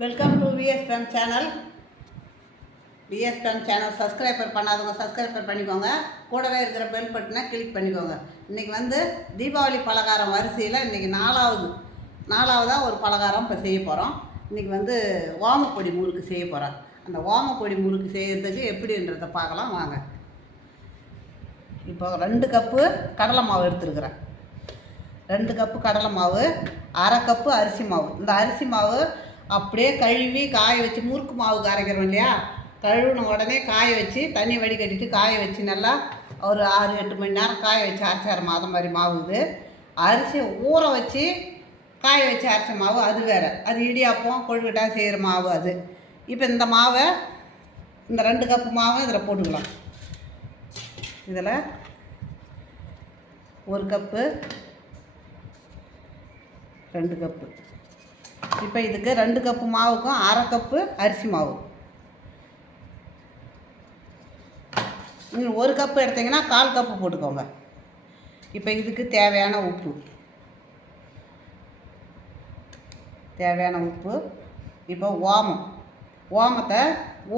Welcome to VSPM channel VSPM channel subscriber பண்ணாதவங்க subscriber பண்ணிக்கோங்க. கூடவே இருக்கிற பெல் பட்டனை கிளிக் பண்ணிக்கோங்க. இன்றைக்கி வந்து தீபாவளி பலகாரம் வரிசையில் இன்றைக்கி நாலாவது நாலாவதாக ஒரு பலகாரம் இப்போ செய்ய போகிறோம் இன்றைக்கி வந்து ஓமப்பொடி முறுக்கு செய்ய போகிறோம் அந்த ஓமப்பொடி முறுக்கு செய்கிறதுக்கு எப்படின்றத பார்க்கலாம் வாங்க. இப்போ ரெண்டு கப்பு கடலை மாவு எடுத்துருக்குறேன். ரெண்டு கப்பு கடலை மாவு அரை கப்பு அரிசி மாவு. இந்த அரிசி மாவு அப்படியே கழுவி காய வச்சு முறுக்கு மாவு கரைக்கிறோம் இல்லையா? கழுவின உடனே காய வச்சு தண்ணி வடிகட்டிட்டு காய வச்சு நல்லா ஒரு ஆறு எட்டு மணி நேரம் காய வச்சு அரைச்சி அரை மாதம் மாதிரி மாவு இது. அரிசி ஊற வச்சு காய வச்சு அரைச்ச மாவு அது வேறு. அது இடியாப்பம் கொழுக்கட்டா செய்கிற மாவு அது. இப்போ இந்த மாவை இந்த ரெண்டு கப்பு மாவை இதில் போட்டுக்கலாம். இதில் ஒரு கப்பு ரெண்டு கப்பு இப்போ இதுக்கு ரெண்டு கப்பு மாவுக்கும் அரை கப்பு அரிசி மாவு. நீங்கள் ஒரு கப்பு எடுத்தீங்கன்னா கால் கப்பு போட்டுக்கோங்க. இப்போ இதுக்கு தேவையான உப்பு. தேவையான உப்பு. இப்போ ஓமம். ஓமத்தை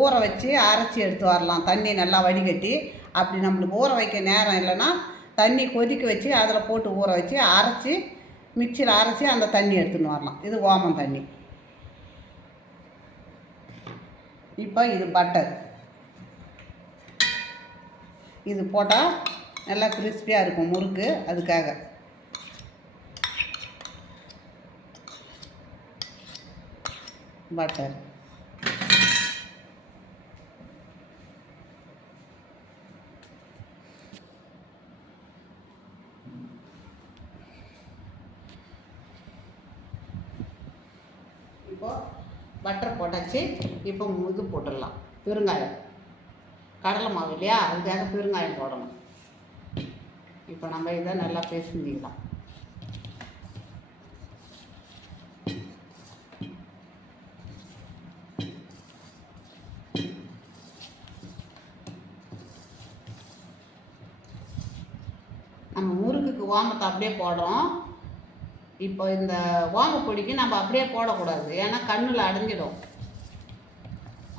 ஊற வச்சு அரைச்சி எடுத்து வரலாம். தண்ணி நல்லா வடிகட்டி. அப்படி நம்மளுக்கு ஊற வைக்க நேரம் இல்லைன்னா தண்ணி கொதிக்க வச்சு அதில் போட்டு ஊற வச்சு அரைச்சி மிக்சியில் அரைச்சி அந்த தண்ணி எடுத்துன்னு வரலாம். இது ஓமம் தண்ணி. இப்போ இது பட்டர் இது போட்டால் நல்லா கிறிஸ்பியாக இருக்கும் முறுக்கு அதுக்காக. பட்டர் இப்போது பட்டர் போட்டாச்சு. இப்போ இது போட்டுடலாம். பெருங்காயம். கடலை மாவு இல்லையா? அதுக்காக பெருங்காயம் போடணும். இப்போ நம்ம இதை நல்லா பேசிஞ்சிக்கலாம் நம்ம முறுக்குக்கு ஓமத்தை அப்படியே போடுறோம். இப்போ இந்த ஓமப்பொடிக்கு நம்ம அப்படியே போடக்கூடாது. ஏன்னா கண்ணில் அடைஞ்சிடும்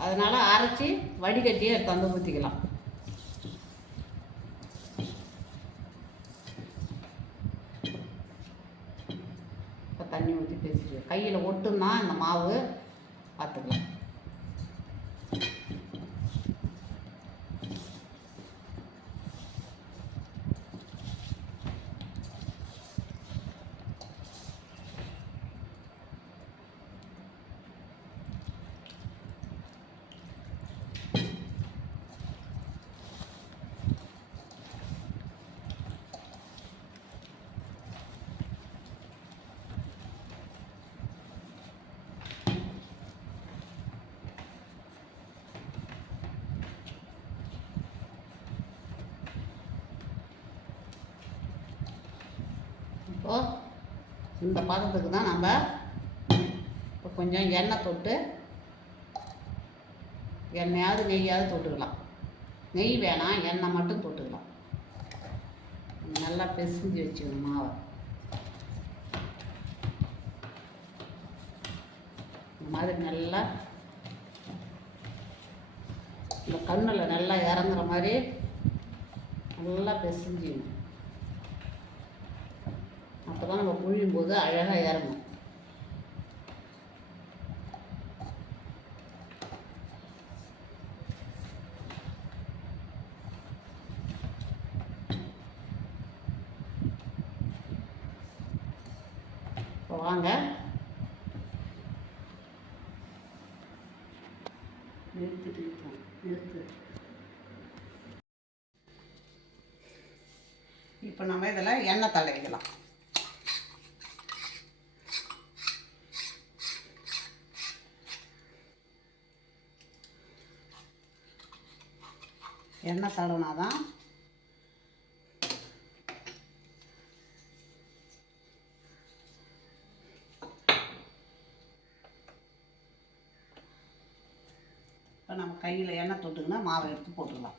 அதனால் அரைச்சி வடிகட்டியே தந்து ஊற்றிக்கலாம் இப்போ தண்ணி ஊற்றி பேசிட்டு கையில் ஒட்டுன்னா இந்த மாவு. பார்த்துக்கலாம் இப்போ இந்த பதத்துக்கு தான் நம்ம இப்போ கொஞ்சம் எண்ணெய் தொட்டு எண்ணெயாவது நெய்யாவது தொட்டுக்கலாம். நெய் வேணாம் எண்ணெய் மட்டும் தொட்டுக்கலாம். நல்லா பிசைஞ்சு வச்சுக்கணும் மாவை. இந்த மாதிரி நல்லா இந்த கண்ணில் நல்லா இறங்குற மாதிரி நல்லா பிசைஞ்சிக்கணும். அப்போ தான் நம்ம புழியும் போது அழகாக இறங்கும் இப்போ வாங்க. நிறுத்திட்டு நிறுத்து. இப்போ நம்ம இதில் எண்ணெய் தடவிக்கலாம். எண்ணெய் தடவினா தான் இப்போ நம்ம கையில் எண்ணெய் தொட்டுக்கினா மாவை எடுத்து போட்டுக்கலாம்.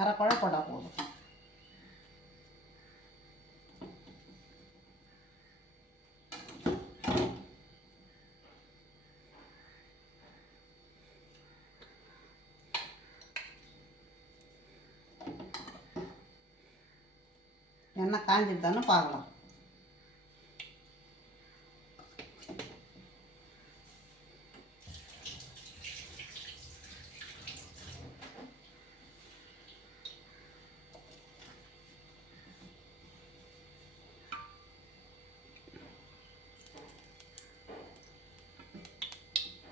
அரை குழ போதும். எண்ணெய் காஞ்சிருதான்னு பார்க்கலாம்.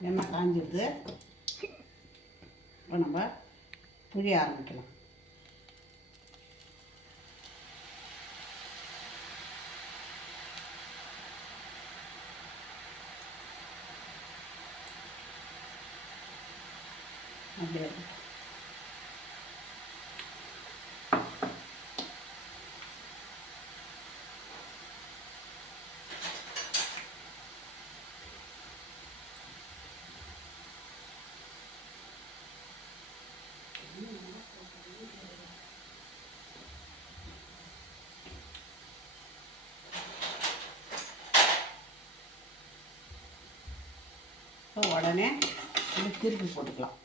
எண்ணெய் காஞ்சிருது. இப்போ நம்ம புளிய ஆரம்பிக்கலாம். அப்படியே? இப்போ உடனே திருப்பி போட்டுக்கலாம்.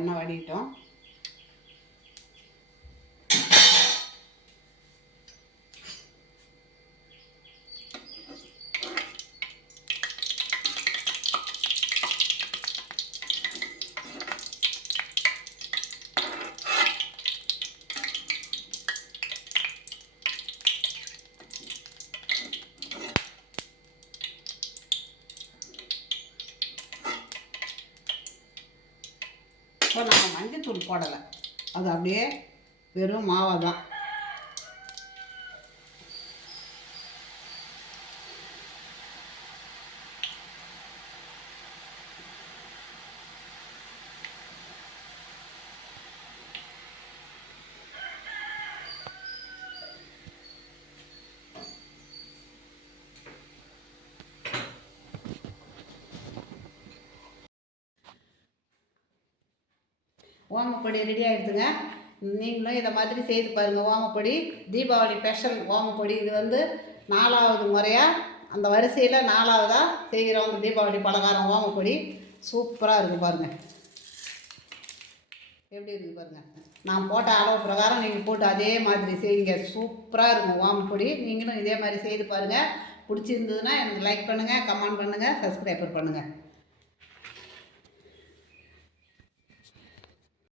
எண்ணெய் வடிட்டோம் இப்போ நம்ம மஞ்சத்தூள் போடலை. அது அப்படியே வெறும் மாவை தான் ஓமப்பொடி ரெடி ஆகிடுதுங்க நீங்களும் இதை மாதிரி செய்து பாருங்கள் ஓமப்பொடி தீபாவளி ஸ்பெஷல் ஓமப்பொடி இது வந்து நாலாவது முறையாக அந்த வரிசையில் நாலாவதாக செய்கிறோம் அந்த தீபாவளி பலகாரம் ஓமப்பொடி சூப்பராக இருக்குது பாருங்கள் எப்படி இருக்குது பாருங்கள் நான் போட்ட அளவு பிரகாரம் நீங்கள் போட்டு அதே மாதிரி செய்யுங்க. சூப்பராக இருக்கும் ஓமப்பொடி நீங்களும் இதே மாதிரி செய்து பாருங்கள் பிடிச்சிருந்ததுன்னா எனக்கு லைக் பண்ணுங்கள் கமெண்ட் பண்ணுங்கள் சப்ஸ்கிரைபர் பண்ணுங்கள்